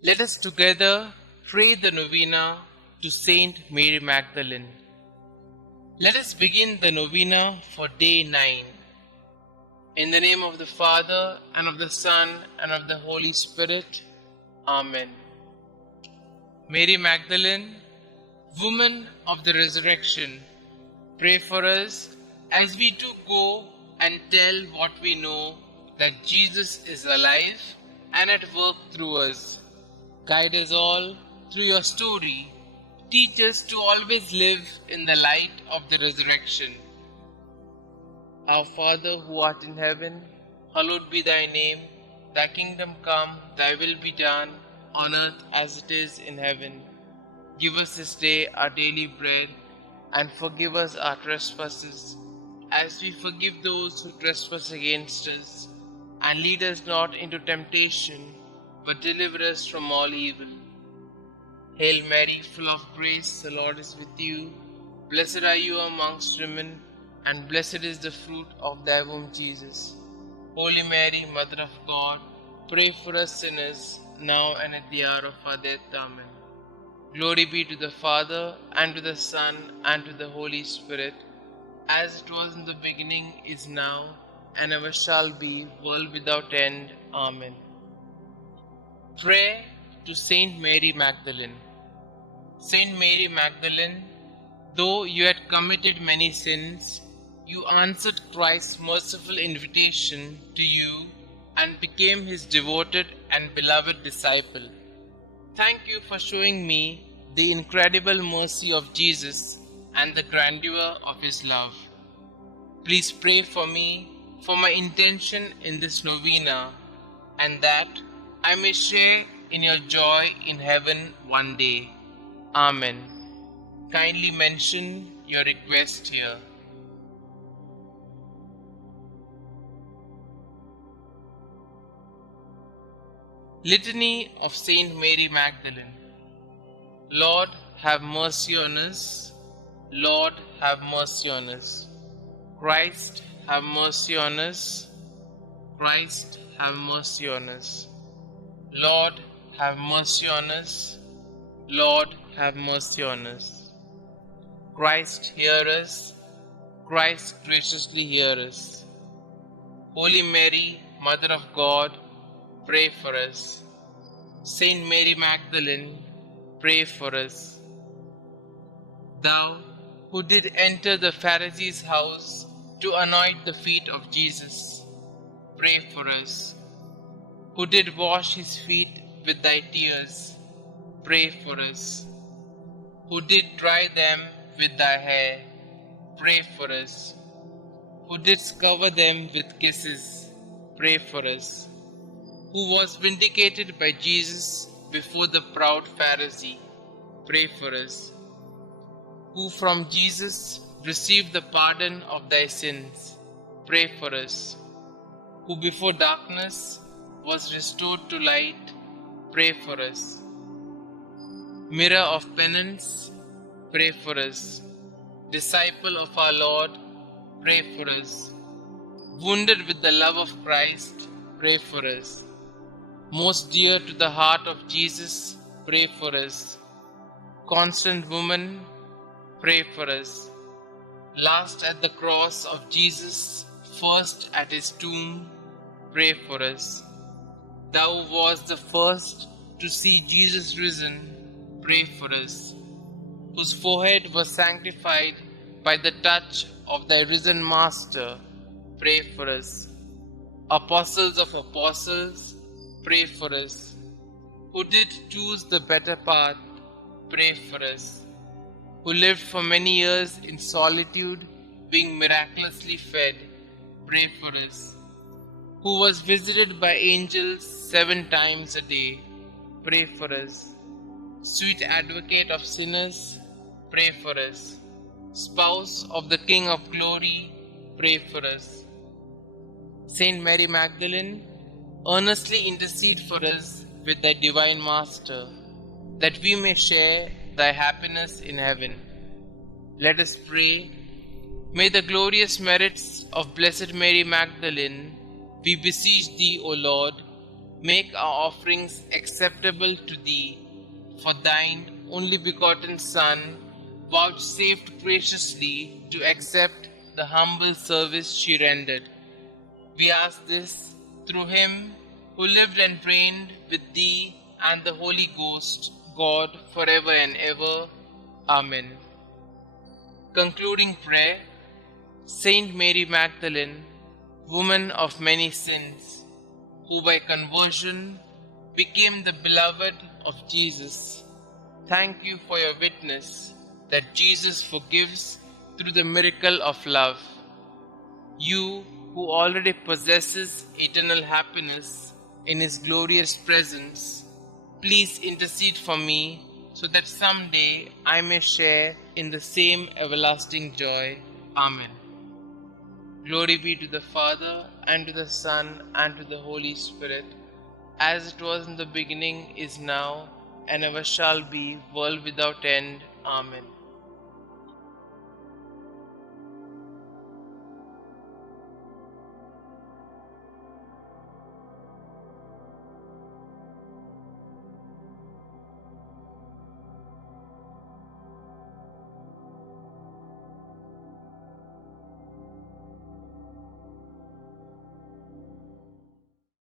Let us together pray the Novena to St Mary Magdalene. Let us begin the Novena for day 9. In the name of the Father, and of the Son, and of the Holy Spirit. Amen. Mary Magdalene, Woman of the Resurrection, pray for us as we too go and tell what we know, that Jesus is alive and at work through us. Guide us all through your story. Teach us to always live in the light of the resurrection. Our Father who art in heaven, hallowed be thy name. Thy kingdom come, thy will be done, on earth as it is in heaven. Give us this day our daily bread, and forgive us our trespasses, as we forgive those who trespass against us. And lead us not into temptation, but deliver us from all evil. Hail Mary, full of grace, the Lord is with you. Blessed are you amongst women, and blessed is the fruit of thy womb, Jesus. Holy Mary, Mother of God, pray for us sinners, now and at the hour of our death. Amen. Glory be to the Father, and to the Son, and to the Holy Spirit, as it was in the beginning, is now, and ever shall be, world without end. Amen. Prayer to St Mary Magdalene. St Mary Magdalene, though you had committed many sins, you answered Christ's merciful invitation to you and became his devoted and beloved disciple. Thank you for showing me the incredible mercy of Jesus and the grandeur of his love. Please pray for me, for my intention in this novena, and that I may share in your joy in heaven one day. Amen. Kindly mention your request here. Litany of Saint Mary Magdalene. Lord, have mercy on us. Lord, have mercy on us. Christ, have mercy on us. Christ, have mercy on us. Lord, have mercy on us. Lord, have mercy on us. Christ, hear us. Christ, graciously hear us. Holy Mary, Mother of God, pray for us. Saint Mary Magdalene, pray for us. Thou, who did enter the Pharisee's house to anoint the feet of Jesus, pray for us. Who did wash his feet with thy tears, pray for us. Who did dry them with thy hair, pray for us. Who didst cover them with kisses, pray for us. Who was vindicated by Jesus before the proud Pharisee, pray for us. Who from Jesus received the pardon of thy sins, pray for us. Who before darkness was restored to light, pray for us. Mirror of penance, pray for us. Disciple of our Lord, pray for us. Wounded with the love of Christ, pray for us. Most dear to the heart of Jesus, pray for us. Constant woman, pray for us. Last at the cross of Jesus, first at his tomb, pray for us. Thou wast the first to see Jesus risen, pray for us. Whose forehead was sanctified by the touch of thy risen Master, pray for us. Apostles of apostles, pray for us. Who did choose the better path, pray for us. Who lived for many years in solitude, being miraculously fed, pray for us. Who was visited by angels 7 times a day, pray for us. Sweet advocate of sinners, pray for us. Spouse of the King of glory, pray for us. Saint Mary Magdalene, earnestly intercede for us with thy divine Master, that we may share thy happiness in heaven. Let us pray. May the glorious merits of Blessed Mary Magdalene, we beseech thee, O Lord, Make our offerings acceptable to thee, for thine only begotten Son vouchsafed graciously to accept the humble service she rendered. We ask this through him who lived and reigned with thee and the Holy Ghost, God, forever and ever. Amen. Concluding prayer. Saint Mary Magdalene, woman of many sins, who by conversion became the beloved of Jesus, thank you for your witness that Jesus forgives through the miracle of love. You who already possesses eternal happiness in His glorious presence, please intercede for me so that someday I may share in the same everlasting joy. Amen. Glory be to the Father, and to the Son, and to the Holy Spirit, as it was in the beginning, is now, and ever shall be, world without end. Amen.